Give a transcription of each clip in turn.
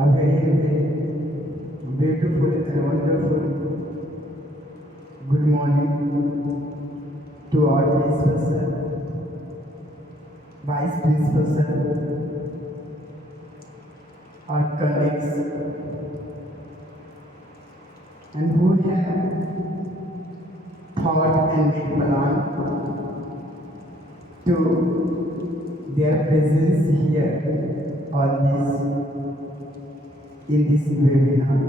A very, very beautiful and wonderful good morning to our principal sir, vice principal sir, our colleagues, and who have thought and made plan to their presence here on this webinar.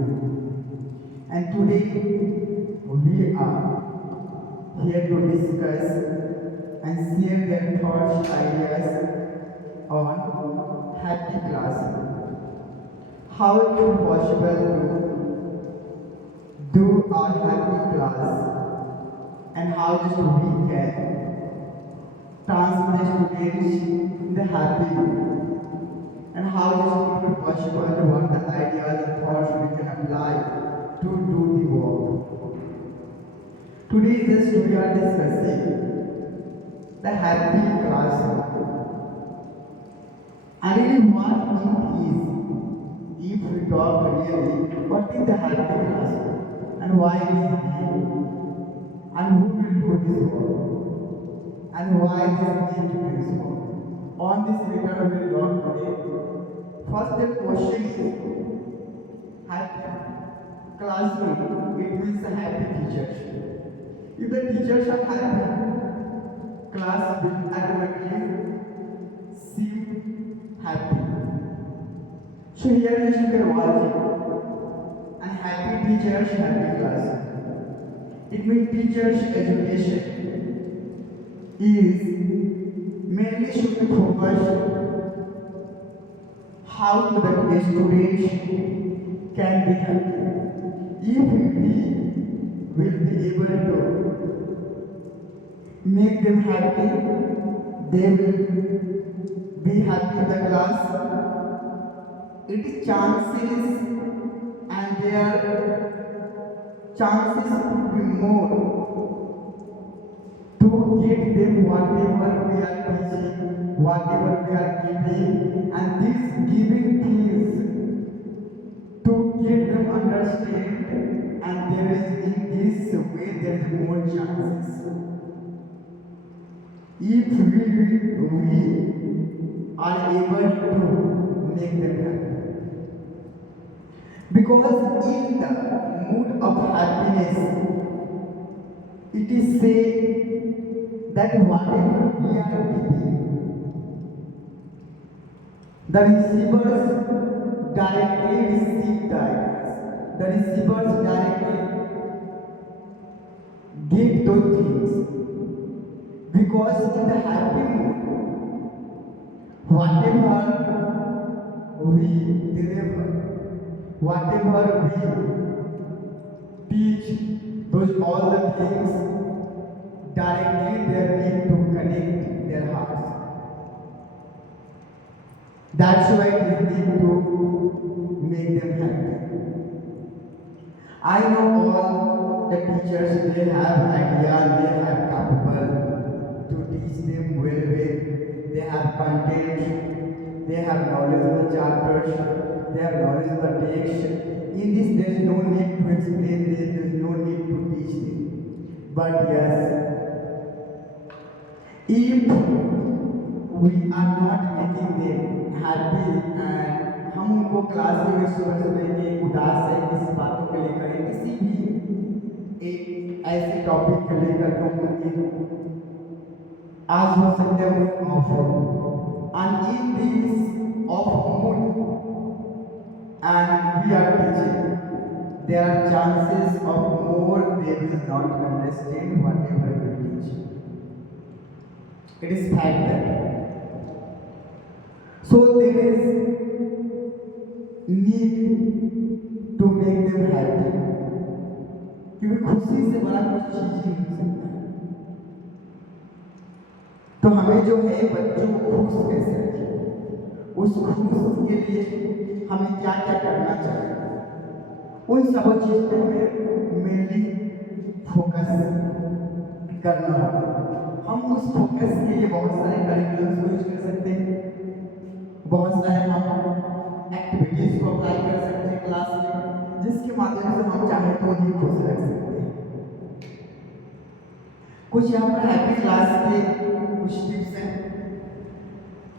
And today we are here to discuss and share their thoughts, ideas on happy classroom. How it is possible to do our happy class and how just we can transfer students the happy and how just it is possible to what the ideas and thoughts we can apply to do the work. Today just we are discussing the happy classroom. And really what it is, if we talk really, what is the happy classroom and why it is made and who will do this work and why this need to do this work. On this matter we will talk today. First the question is happy classroom, it means a happy teachers. If the teachers are happy, class will automatically seem happy. So here you can watch and happy teachers, happy class. It means teachers' education is mainly should be focused how the students can be happy. If we will be able to make them happy, they will be happy in the class. It is chances and their chances could be more to get them whatever we are teaching, whatever we are giving, and this giving things to get them understand, and there is in this way there is more chances. If we are able to make them happy. Because in the mood of happiness, it is said that whatever we are giving, the receivers directly receive the ideas. The receivers directly get those things. Because in the happy mood, whatever we deliver, whatever we teach, those all the things directly they need to connect their hearts. That's why we need to make them happy. I know all the teachers, they have idea, they have capable to teach them well. They have content, they have knowledge of the chapters, they have knowledge of the text. In this, there is no need to explain this, there is no need to teach this. But yes, if we are not making them happy and हम उनको class में सुबह के उदास है किसी बातों को लेकर किसी भी एक ऐसे टॉपिक को लेकर आज हो सकते हैं मूड ऑफ हो and in this of mood and we are teaching there are chances of more they will not understand whatever we teach. It is fact that so there is need to make them happy क्योंकि खुशी से बड़ा कुछ चीज ही नहीं सकता है। तो हमें जो है बच्चों को खुश कैसे रखें, उस खुश के लिए हमें क्या क्या करना चाहिए, उन सब चीज पे हमें मेनली फोकस करना होगा। हम उस फोकस के लिए बहुत सारे करिकुलम्स यूज कर सकते हैं, बहुत सारे हम एक्टिविटीज को अप्लाई कर सकते हैं क्लास में, जिसके माध्यम से हम चाहे तो उन्हें खुश रख सकते हैं। कुछ यहाँ पर हैप्पी क्लास के कुछ टिप्स हैं।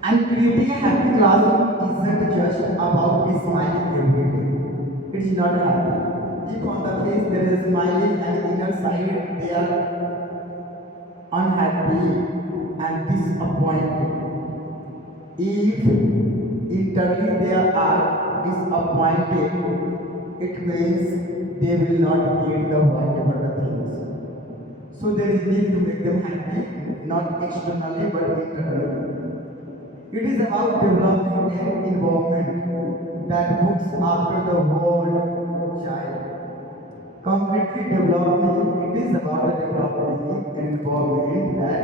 And creating a happy class isn't just about smiling every day. It's not happy. If on the face there is smiling and inner side they are unhappy and disappointed. If internally they are disappointed, it means they will not get the whatever the things. So there is need to make them happy, not externally but internally. It is about developing an environment that looks after the whole child. Completely developing, it is about developing an environment that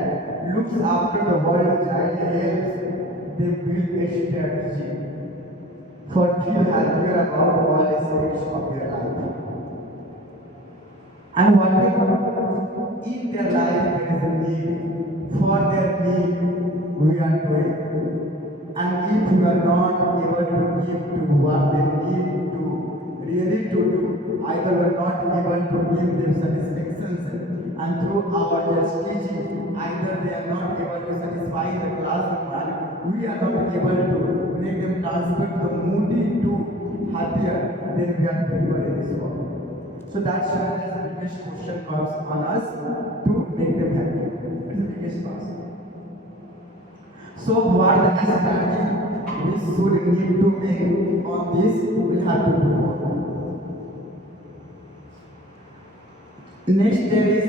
looks after the whole child, helps they build a strategy for feel happier about all aspects of their life. And whatever in their life there is a need, for their need we are doing. And if you are not able to give to what they need to really to do, either we are not able to give them satisfactions, and through our just teaching, either they are not able to satisfy the classroom, and we are not able to make them transfer the moody to happier, then we are failure in this world. So that's why the biggest question comes on us to make them happy. It's the biggest task. So what the strategy we should need to make on this, we have to do work. Next, there is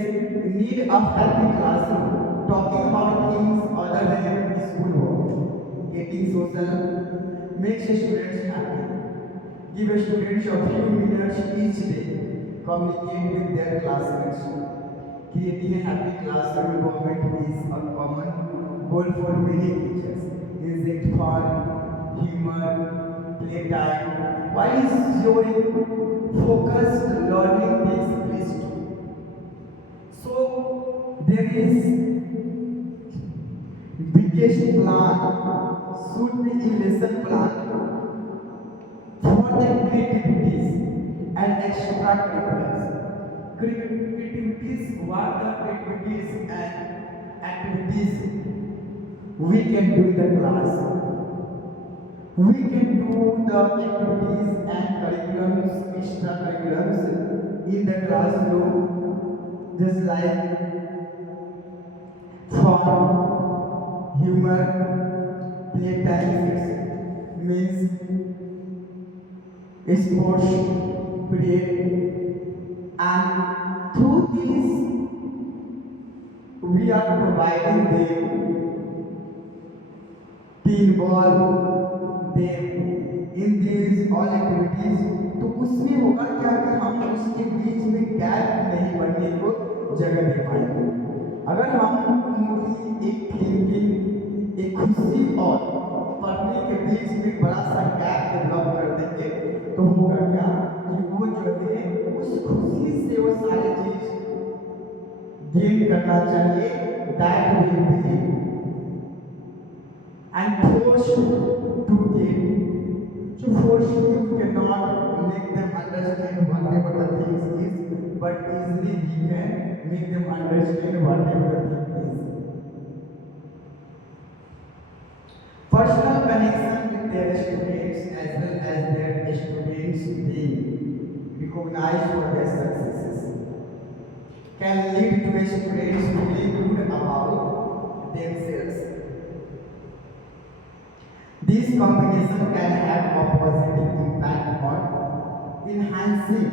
need of happy classroom. Talking about things other than school work. Getting social makes students happy. Give a students a few minutes each day. Communicate with their classmates. Creating a happy classroom environment is a common goal for many teachers. Is it fun, humor, playtime? While showing focused learning takes place too. So there is biggest plan should be a lesson plan for the creativities and extracurriculars. Creativities, what the activities and activities we can do in the class. We can do the activities and curriculums, extracurriculums in the classroom, just like fun, humor, playtime, means sports period, and through these we are providing them to involve them in these all activities. तो उसमें होगा क्या कि हम उसके बीच में gap नहीं बनने को जगह दे पाएंगे। अगर हम उनकी एक थिंकिंग, एक खुशी और पढ़ने के बीच में बड़ा सा गैप डेवलप कर देंगे, तो होगा क्या कि वो जो है उस खुशी से वो सारी चीज गेन करना चाहिए, that will be and forced to gain. So forcefully you cannot make them understand whatever the things is, but easily we can make them understand whatever the thing is. Personal connection with their students as well as their students being recognized for their successes can lead to a students feeling good about themselves. This combination can have a positive impact on enhancing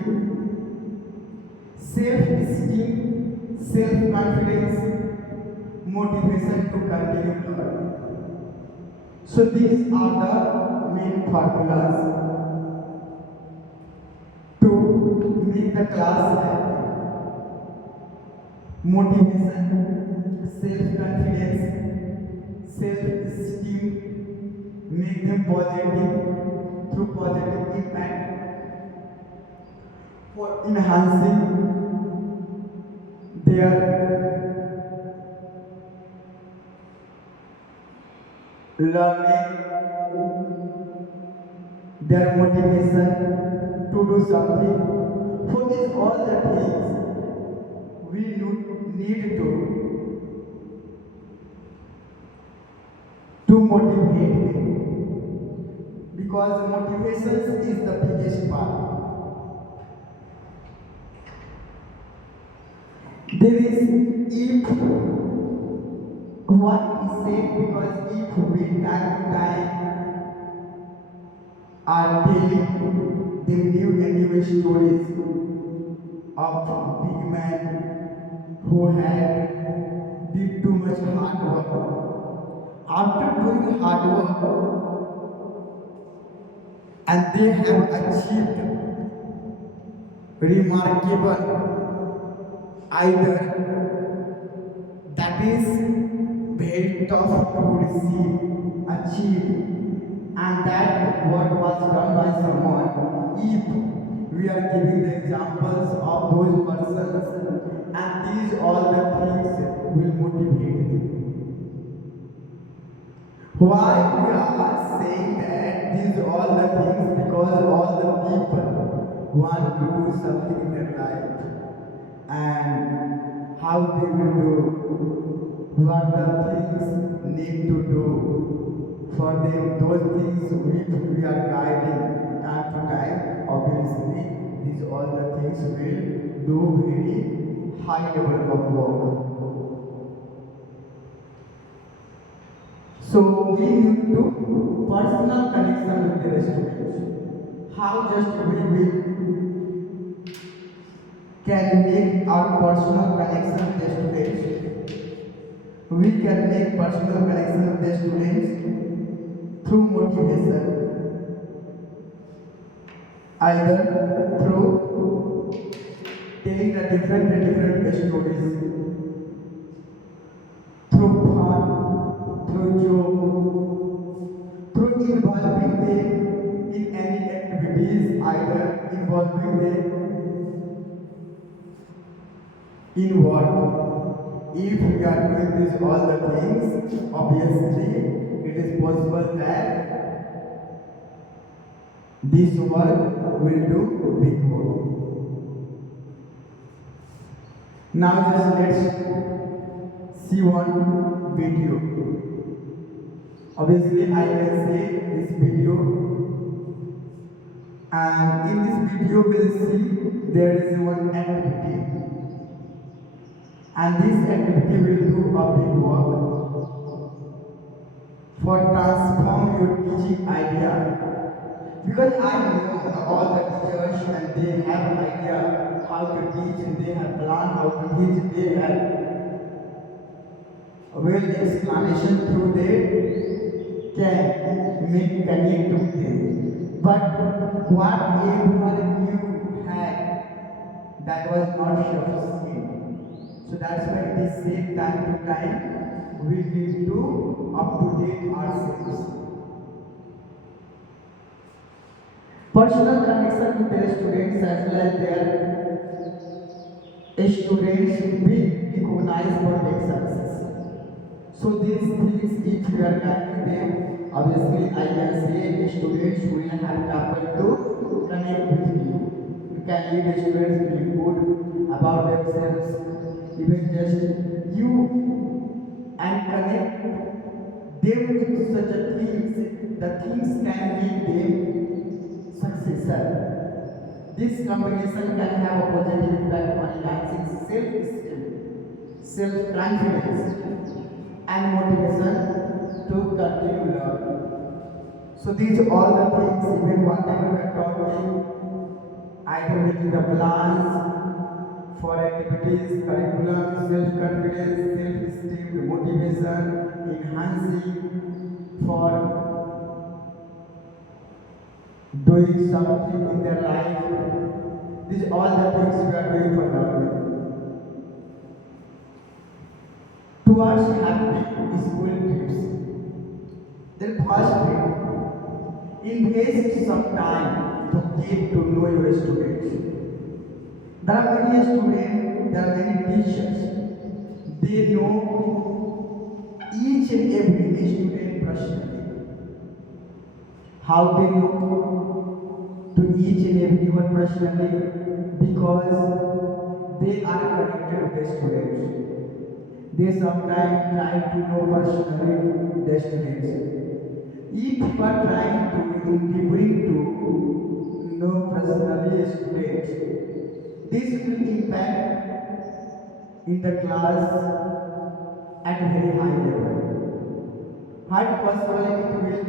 self-esteem, self-confidence, motivation to continue learning. So these are the main formulas to make the class happy. Motivation, self-confidence, self-esteem, make them positive through positive impact for enhancing their learning their motivation to do something. For these all the things we need to motivate them, because motivation is the biggest part. There is if what is said, because if we time to time are telling them new and new stories of big men who had did too much hard work. After doing hard work, and they have achieved remarkable, either that is very tough to receive, achieve, and that what was done by someone. If we are giving the examples of those persons, and these all the things will motivate them. Why we are saying that these all the things? Because all the people want to do something in their life, and how they will do, what the things need to do for them, those things which we are guiding time to time. Obviously, these all the things will do very high level of work. So we need to personal connection with the students. How just we will can make our personal connection with the students. We can make personal connection with the students through motivation, either through telling the different stories, through fun, through joke, through involving them in any activities, either involving them in work. If we are doing this all the things, obviously it is possible that this work will do big work. Now just let's see one video. Obviously I can say this video, and in this video we'll see there is one activity, and this activity will do a big work for transform your teaching idea. Because I know all the teachers, and they have idea how to teach, and they have plan how to teach, they have well explanation through their can make connect with them. But whatever you had, that was not sufficient. So that's why it is said time to time we need to up to date ourselves. Personal connection with their students as well as their students should be recognized for their success. So these things, if you are guiding them, obviously I can say students will have capable to connect with you. You can lead the students feel good about themselves, even just you, and connect them with such a things. The things can make them successful. This combination can have a positive impact on enhancing self-esteem, self-confidence, and motivation to continue learning. So these are all the things, even whatever we are talking, either making the plans for activities, curriculum, self-confidence, self-esteem, motivation, enhancing for doing something in their life. These are all the things we are doing for learning. Towards happy school trips. Then first trip, invest some time to get to know your students. There are many students, there are many teachers. They know each and every student personally. How they know? anyone personally because they are connected to the students. They sometimes try to know personally the students. If you are trying to endeavoring to know personally a student, this will impact in the class at very high level. How possible it will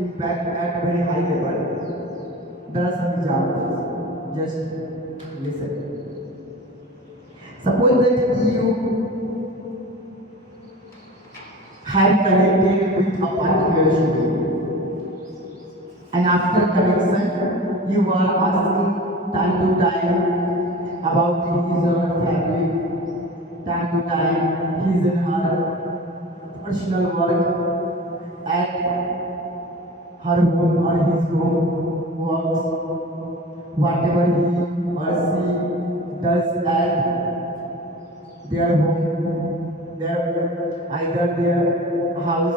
impact at very high level? There are some examples. Just listen. Suppose that you have connected with a particular student, and after connection, you are asking time to time about his or her family, time to time his and her personal work at her home or his home works, whatever he or she does at their home, their either their house.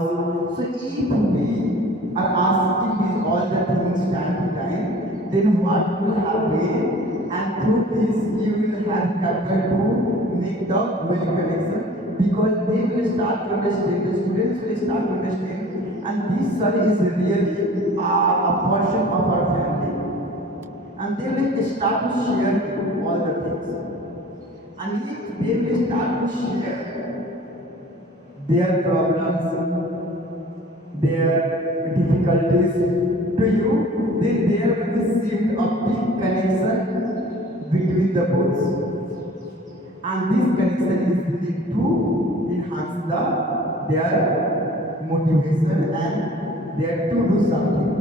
So if we are asking these all the things time to time, then what will happen? And through this you will have capable to make the well connection because they will start to understand, the students will start to understand, and this sir is really a portion of our family, and they will start to share all the things. And if they will start to share their problems, their difficulties to you, then there will be seemed a big connection between the both. And this connection is need to enhance their motivation and their to do something.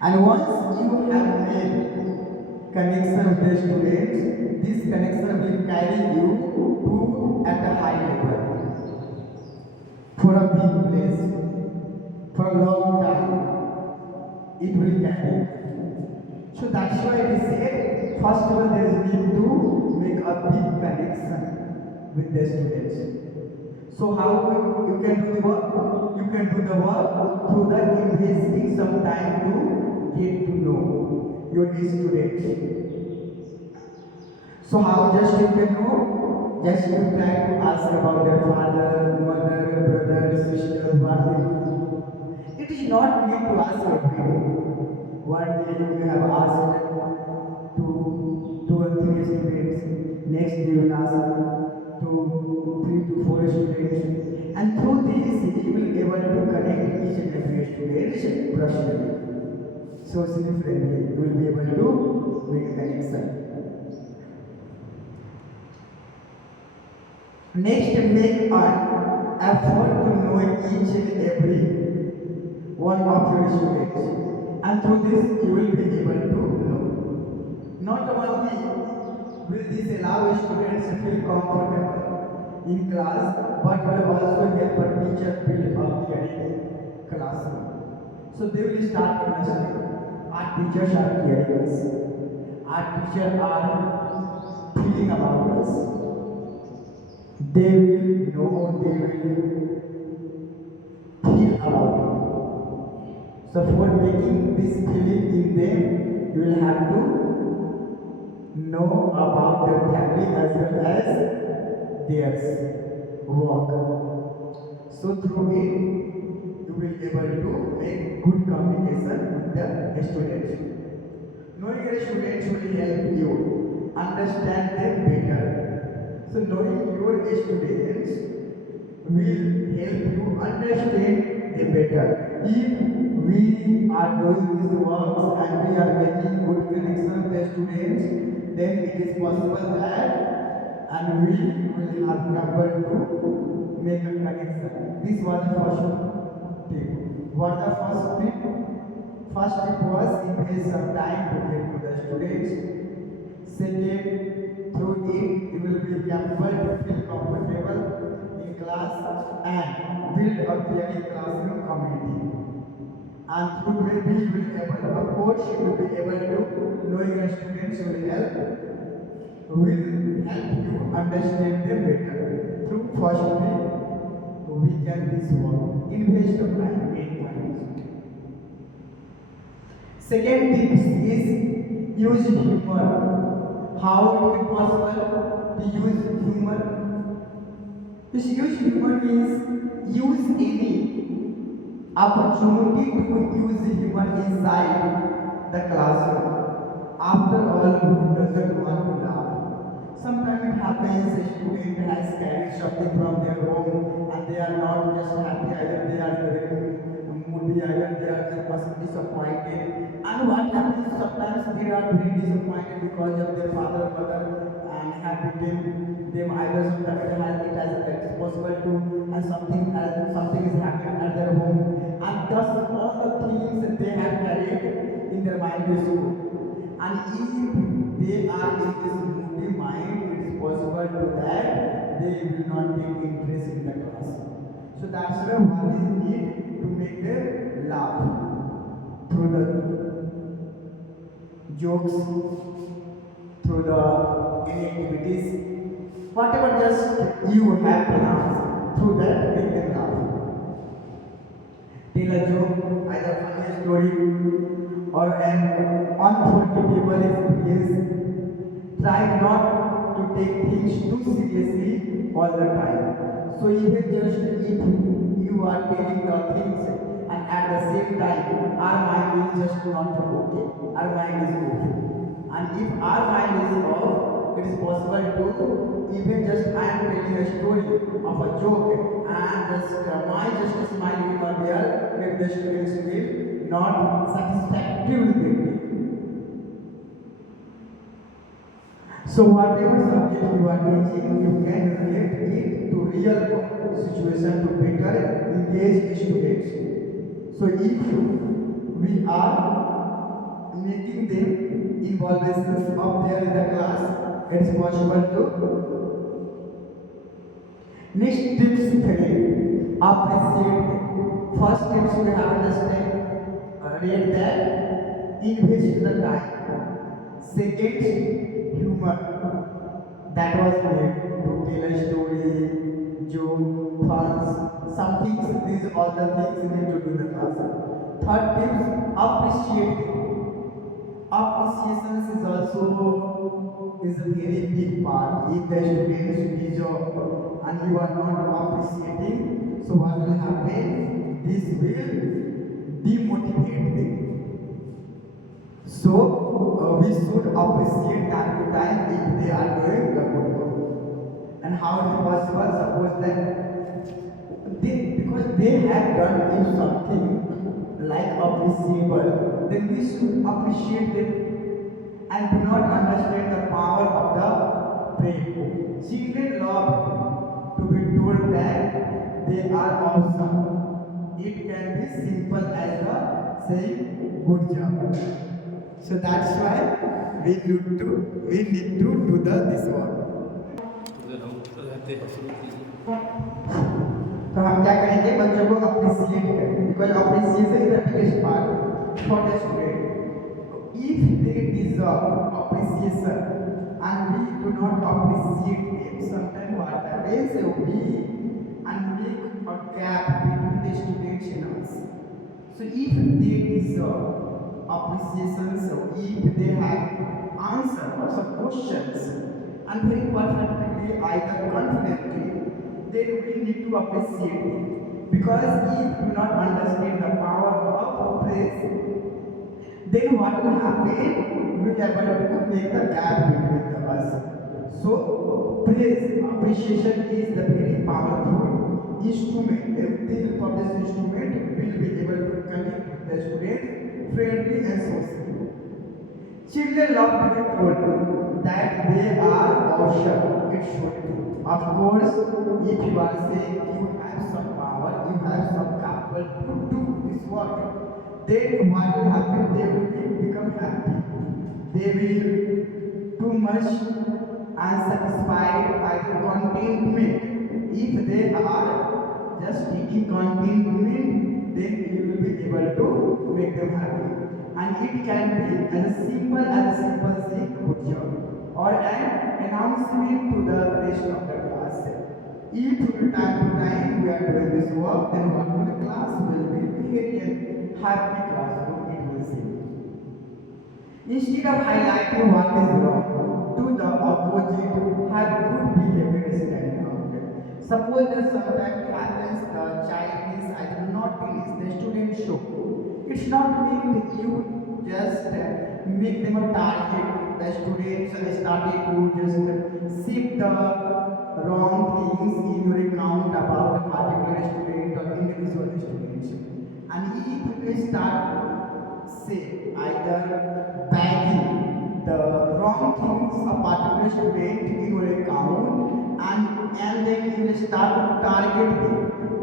And once you have made connection with the students, this connection will carry you to at a high level, for a big place, for a long time. It will carry. So that's why we say, first of all, there is need to make a big connection with the students. So how you can do the work? You can do the work through the investing some time to get to know your students. So how just you can know? Just you try to ask about their father, mother, brother, sister, what they do. It is not need to ask every day. One day you have asked to two or three students, next day you will ask to 3 to 4 students, and through this you will be able to connect each and every student personally. Socially friendly, you will be able to make a connection. Next, make an effort to know each and every one of your students, and through this you will be able to know. Not only will this allow students to feel comfortable in class, but will also help a teacher build up their classroom. So they will start understanding. Our teachers are hearing us. Our teachers are feeling about us. They will know, they will feel about it. So for making this feeling in them, you will have to know about their family as well as their work. So through it, you will be able to make good communication with the students. Knowing your students will help you understand them better. So knowing your students will help you understand them better. If we are doing these works and we are making good connection with the students, then it is possible that and we will have able to make a connection. This was the first tip. What the first tip? First tip was invest some time to get to the students. Second, through it you will be able to feel comfortable in class and build a very classroom community. And through maybe you will be able, of course, you will be able to know your students will help you understand them better. Through firstly, we can this work. Invest the time, 8 points. Second tips is use humor. How it is possible to use humor? This use humor means use any opportunity to use humor inside the classroom. After all, who doesn't want to laugh? Sometimes it happens a student has carried something from their home and they are not just happy, either they are very moody, either they are just disappointed. And what happens sometimes they are very disappointed because of their father, mother, and have beaten them either sometimes it is possible to and something is happening at their home and thus all the things that they have carried in their mind to school. And if they are in this moody mind, it is possible to that they will not take interest in the class. So that's why what is need to make them laugh through the jokes, through the any activities, whatever just you have plans, through that make them laugh. Tell a joke, either funny story or an unforgettable experience. Try not to take things too seriously all the time. So even just if you are telling the things and at the same time our mind is just not okay, our mind is off. And if our mind is off, it is possible to even just I am telling a story of a joke and just my just smiling over there, if the students will not satisfactory with it. So whatever subject you are teaching, you can relate it to real situation to better engage students. So if we are making them involved up there in the class, it is possible to. Next tips 3. Appreciate them. First tips we have understand, read that, invest the time. Second, humor. That was made to tell a story, joke, fun, some things, these are the things we need to do in the class. Third tips, appreciate them. Appreciation is also is a very big part. If the students is your and you are not appreciating, so what will happen? This will demotivate them. So we should appreciate time to time if they are doing the good work. And how is it possible? Suppose that because they have done if something like appreciable, then we should appreciate them and do not understand the power of the brain. Children love to be told that they are awesome. It can be simple as a saying good job. So that's why we need to do this work. तो हम क्या करेंगे बच्चों को appreciate करेंगे because appreciation is the biggest part for the student if they deserve appreciation and we do not appreciate them sometimes what happens we and make a gap between the students and us. So if they deserve appreciation, so if they have answered or some questions and very perfectly either confidently, then we need to appreciate it. Because if you do not understand the power of praise, then what will happen? We will be able to make the gap between us. So praise, appreciation is the very powerful instrument. The help of this instrument will be able to connect with the students friendly and socially. Children love to be told that they are awesome. It should be. Of course, if you are saying you have some power, you have some capital to do this work, then what will happen? They will become happy. They will too much unsatisfied by the contentment. If they are just seeking contentment, then you will be able to make them happy. And it can be as simple thing, good job, or an announcement to the rest of the class. If from time to time we are doing this work, then what will the class will be very happy classroom it will see. Instead of highlighting what is wrong, do the opposite, have good behavior stand out. Suppose that sometimes happens the child is either not finished, the student show. It's not mean you just make them a target. The students started to just shift the wrong things in your account about a particular student or individual student. And if they start say either bagging the wrong things a particular student in your account and then you will start to target them.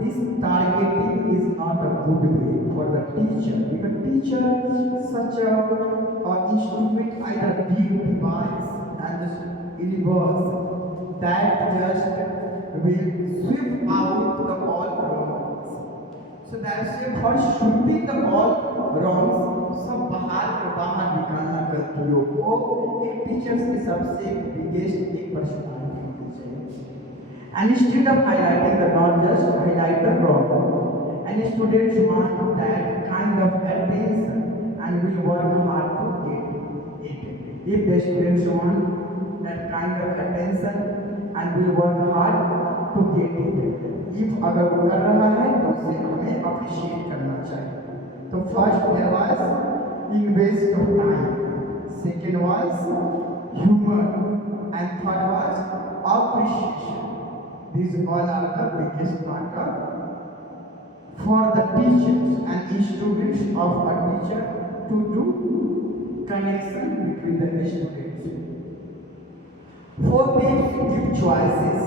This targeting is not a good way for the teacher. If a teacher such a instrument either big device and the universe that just will sweep out the all wrongs. So that's it for shooting the all wrongs. सब बाहर निकालना गलतियों को एक teachers के सबसे biggest एक personality होनी चाहिए. And instead of highlighting the not just highlight the wrong. And students want that kind of attention and will work hard to get it. If the students want that kind of attention and will work hard to get it. If अगर वो कर रहा है तो उसे हमें appreciate करना चाहिए. So first there was invest of time, second was humor, and third was appreciation. These all are the biggest part of for the teachers and students of a teacher to do connection between the students. For them give choices.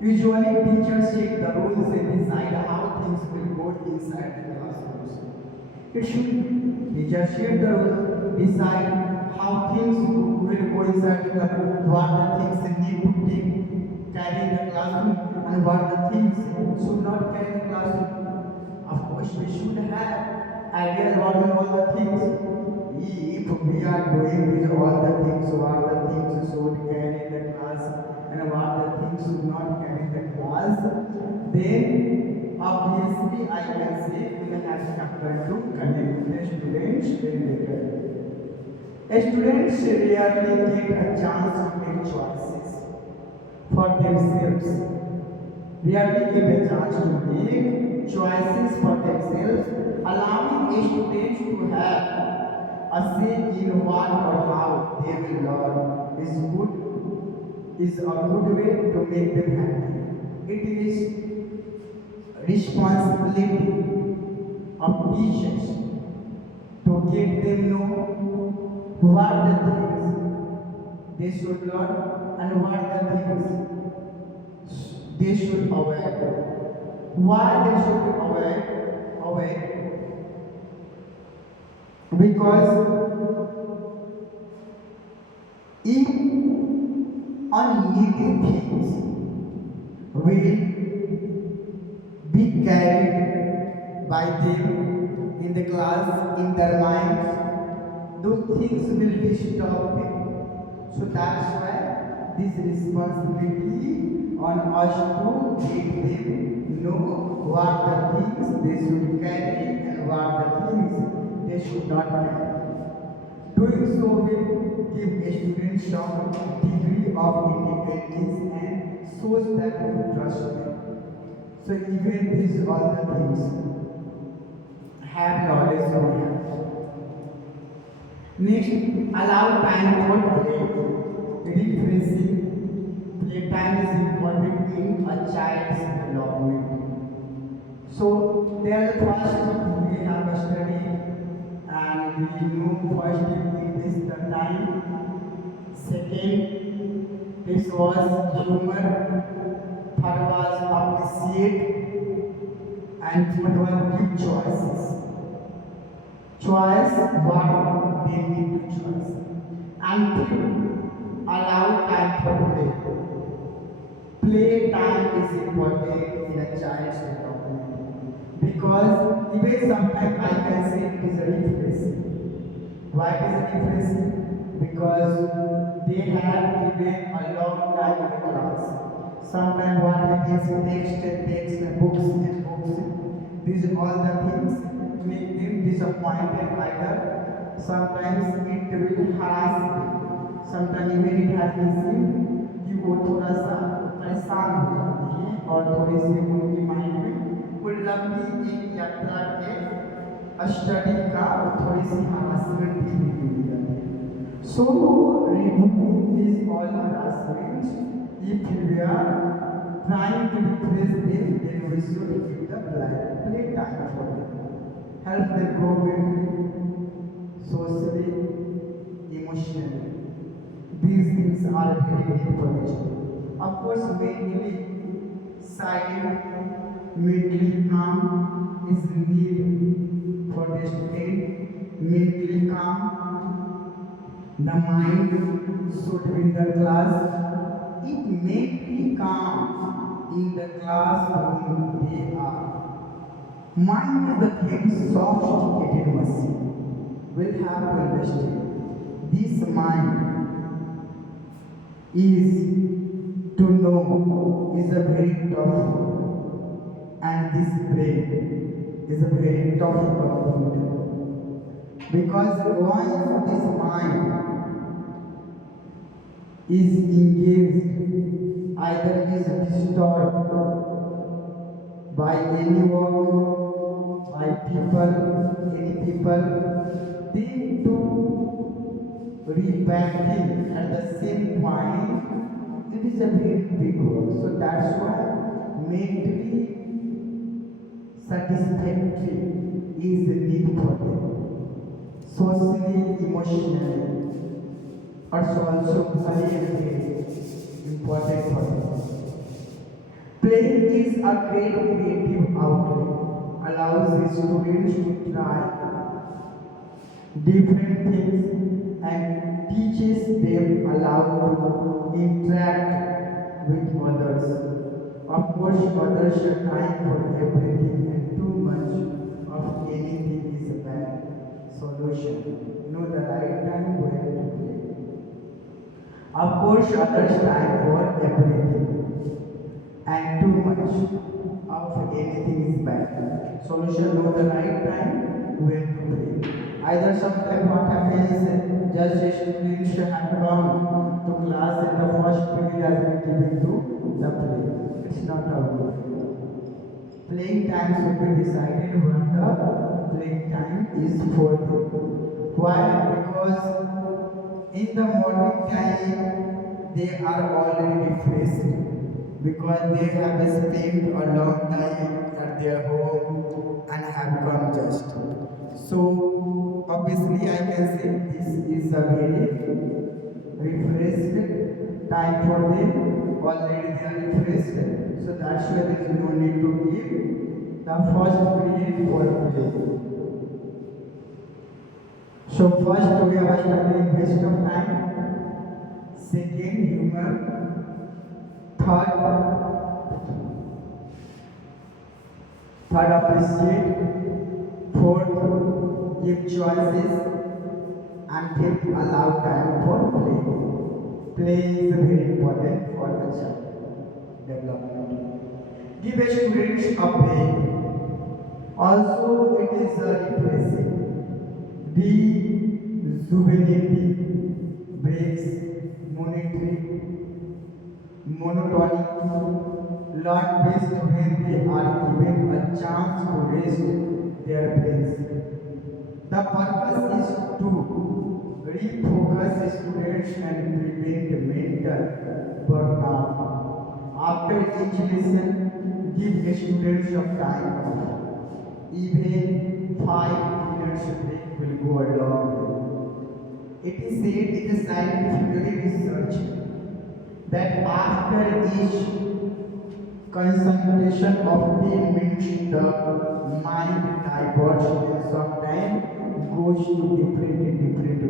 Usually teachers set the rules and decide how things will go inside the classrooms. It should be teachers set the rules, decide how things will go inside the classroom, what the things they need to take, carry in the classroom, and what the things should not carry in the classroom. Of course, we should have ideas about all the things. If we are doing this, all the things, what the things should carry in the class, and what the things should not carry in the class, then obviously I can say we have chapter to connect the students very better. Students rarely get a chance to make choices for themselves. Rarely get a chance to make choices for themselves, allowing a student to have a say in what or how they will learn is a good way to make them happy. It is responsibility of teachers to get them know what the things they should learn and what the things they should avoid. Why they should avoid? Because if unneeded things will be carried by them in the class, in their minds, those things will disturb them. So that's why this responsibility on us to make them know what the things they should carry and what the things they should not carry. Doing so will give a student some degree of independence and shows that you trust them. So even these all the things have knowledge of you. Next, allow time for play. Refreshing. Playtime is important in a child's development. So there are first we have a study and we know first it is the time. Second, this was humor. Third was appreciate. And fourth was give choices. Choice what they need to choose. And fifth, allow time for play. Play time is important in a child's development because even sometimes I can say it is a refreshing. Why it is a refreshing? Because they have given a long time in the class. Sometimes what happens text and books and books. These all the things make them disappointed either sometimes it will harass me, sometimes even it has been seen कि वो थोड़ा सा परेशान हो जाती है और थोड़ी सी उनकी माइंड में वो लंबी एक यात्रा के स्टडी का थोड़ी सी हरासमेंट देखने को मिल जाती है. So removing is all harassment. If we are trying to replace them, then we should give the play time for them. Help them grow mentally, socially, emotionally. These things are very important. Of course, mentally silent, mentally calm is needed for the student. Mentally calm, the mind should be in the class. If mentally calm in the classroom, they are. Mind is the very sophisticated machine. Will have to understand. This mind is to know is a very tough, and this brain is a very tough computer. Because once this mind is engaged, either is disturbed by any work, by people, any people, they do rebanking at the same point. It is a very big work. So that's why mentally satisfactory is the need for them. Socially, emotionally, also very important for them. Playing is a great creative outlet, allows the students to try different things and teaches them allow to interact with others. Of course, others have time for everything and too much of anything is a bad solution. Know the right time when to play. Of course, others time for everything and too much of anything is bad. Solution, know the right time when to play. Either sometimes what happens, just a student should have come to class and the first period has been given to the play. It's not how good. Playing time should be decided when the playing time is for them. Why? Because in the morning time they are already refreshed because they have spent a long time at their home and have come just. So obviously I can say this is a very refreshed time for them. Already they are refreshed. So that's why there is no need to give the first period for play. So first we are studying waste of time. Second, humor. Third, appreciate. Fourth, give choices. And fifth, allow time for play. Play is very important for the child development. Give a student a break. Also, it is refreshing. Rejuvenating breaks monotony, learn best when they are given a chance to rest their brains. The purpose is to refocus students and prevent mental burnout. After each lesson, give the students some time. Even 5 minutes break will go a long way. It is said, it is scientifically researched that after each concentration of 10 minutes, the mind diverts and sometimes goes to different ways.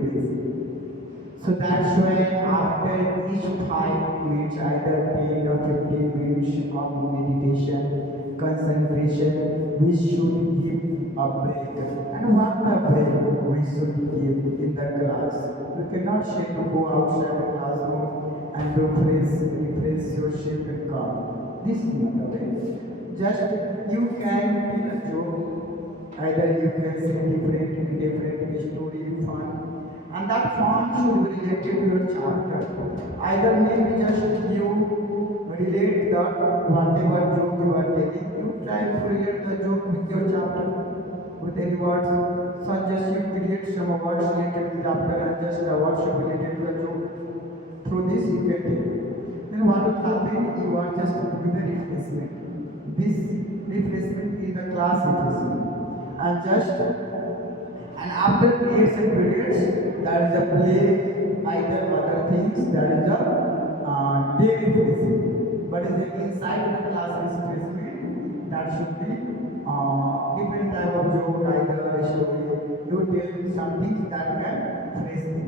So that's why after each 5 minutes, either 10 or 15 minutes of meditation, concentration, we should give a break. And what a break we should give in the class. We cannot say to go outside the classroom and replace your shape and calm. This is not the way. Just you can tell a joke Either you can say different story, fun, and that fun should be related to your chapter. Either maybe just you relate that whatever joke you are telling, you try to relate the joke with your chapter, with any words. So just you create some words related to the chapter and just the words related to the joke. Through this you can take. Then what will happen? You are just doing the replacement. This replacement in the class replacement. And just and after periods and periods, that is the play, either other things, that is the day replacement. But is the inside the class replacement, that should be different type of joke, either a story. You tell something that can phrase them.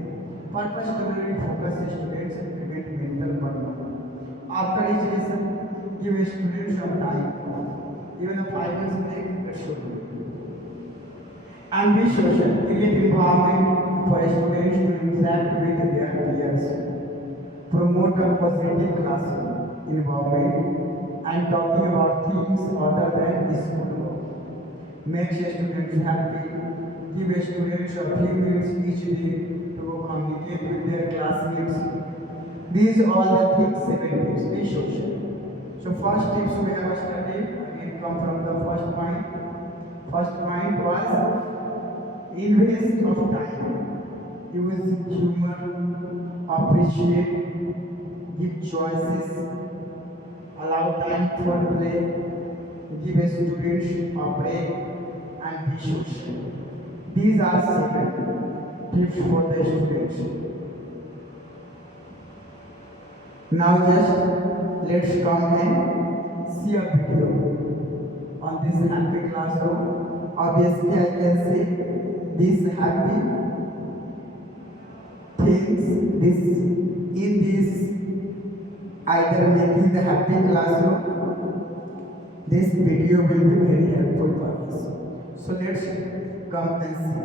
Purpose to really focus the students and prevent mental burnout. After each lesson, give a student some time, even a 5 minutes break, it should be. And be social, create environment for students to interact with their peers. Promote a positive classroom environment and talking about things other than school work. Make students happy. Give students a few minutes each day to communicate with their classmates. These are all the things, 7 tips. Be social. So first tips we have studied, again come from the first point. First point was invest of time. Use humor, appreciate, give choices, allow time for play, give a student a break, and be social. These are 7 tips for the students. Now just let's come and see a video on this happy classroom. Obviously I can say these happy things, this in this either making the happy classroom, this video will be very helpful for us. So let's come and see.